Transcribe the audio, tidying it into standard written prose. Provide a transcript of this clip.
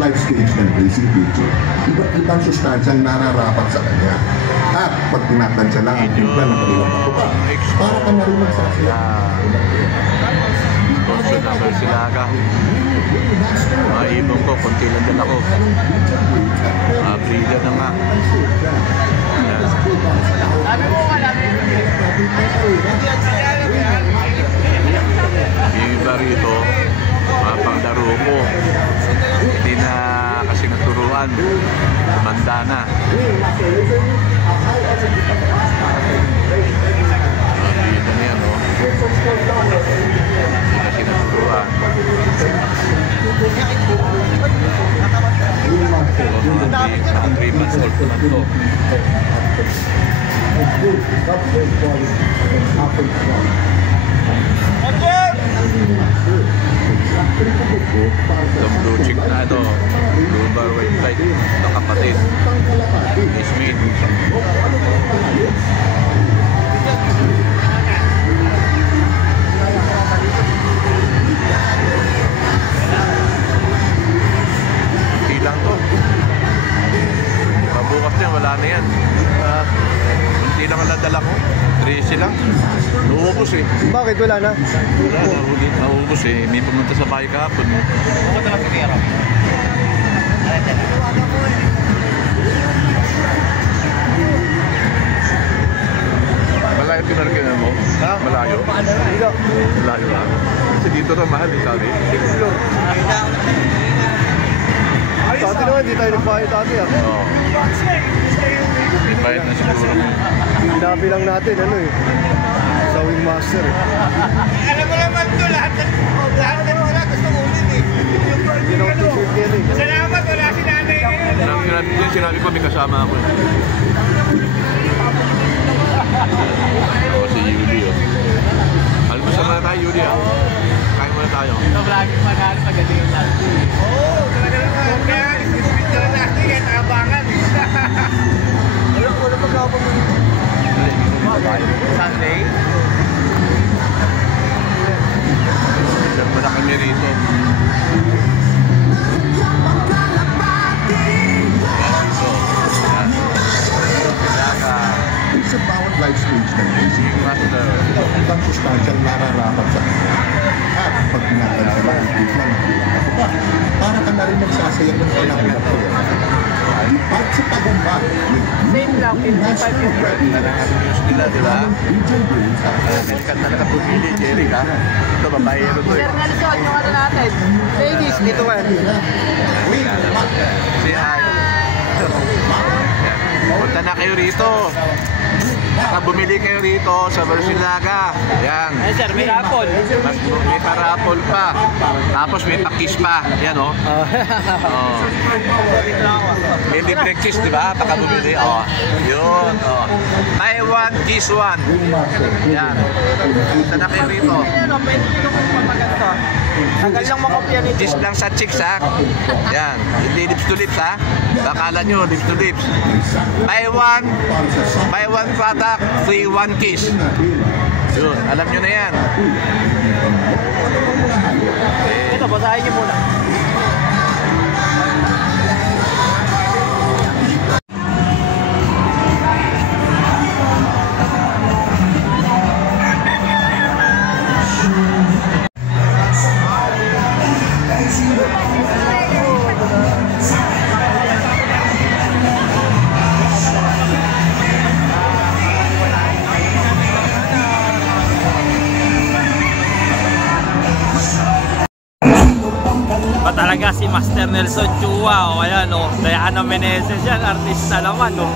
live stage ng racing video, iba't ibang sustansyang nararapat sa kanya. At pag tinatansya lang ang timpla ng kanilang matuka, para ka na rin magsasaya. Sponsor na Bersilaga. Maibong ko, konti lang din ako. Breeder na nga. Yung iba rito, paglaro ko, hindi na kasi naturuan, tumanda na. Dito na yan, no? Hindi kasi naturuan. Mga 3 months old ko lang to. Itong blue chick na ito, blue bar white light na kapatid ni Smith. Hindi lang to, pabukas niya, wala na yan. Hindi lang ang nadala ko, 13 lang. Naubos eh. Bakit wala na? Wala, naubos eh. May pumunta sa bahay kahapon. Bakit na nakikira? Malayo pinarkinan mo? Ha? Malayo? Malayo lang. Kasi dito na mahal eh, sabi. Dati naman, di tayo nagbayad dati ah. Oo. May bayad na siguro mo. Sinabi lang natin, ano eh. Sa Wingmaster eh. Alam mo naman ito, lahat ng wala gusto ulit eh. Salamat, wala si nanay ngayon. Sinabi ko, may kasama ako. Ako si Yuli oh. Alam mo, sama na tayo Yuli ah. Kain muna tayo. Ito, vlogging pa natin pagdating yung natin. Oo, talaga naman. Kaya, isipit ka lang natin, kaya nakabangan. Wala pagkakapag mo nito. Sunday? Siyempre na kami rito. Sa bawat live stage ng racing, iba't ibang sustansyang nararapat sa kanya. At pag tinatansya lang ang timpla ng kanilang matuka, para ka na rin magsasaya ng panahon na po. At sa tagumpay, Same lang, 55 yung bread. News nila, di ba? Kanikan talaga pumili, Jerry ka. Ito, babayero to eh. Sir Nelson, yung ano natin. Ladies, dito ka. Say hi. Punta na kayo rito. Bumili kayo rito sa Bersilaga. Yan. Ay sir, may rapol. May parapol pa. Tapos may pakis pa. Yan o. Oh. May libreng kiss, di ba? Baka bumili. Oh. Yun. Oh. Buy one, kiss one. Yan. Punta na kayo rito. Tagal lang makopya nito. Kiss lang sa chicks ha. Yan. Hindi lips to lips ha. Bakala nyo, lips to lips. Buy one product, free one kiss. Yun, alam nyo na yan. Ito, basahin nyo muna. Talaga si Master Nelson Chua, o ayan o, Diana Meneses yan, artista naman o.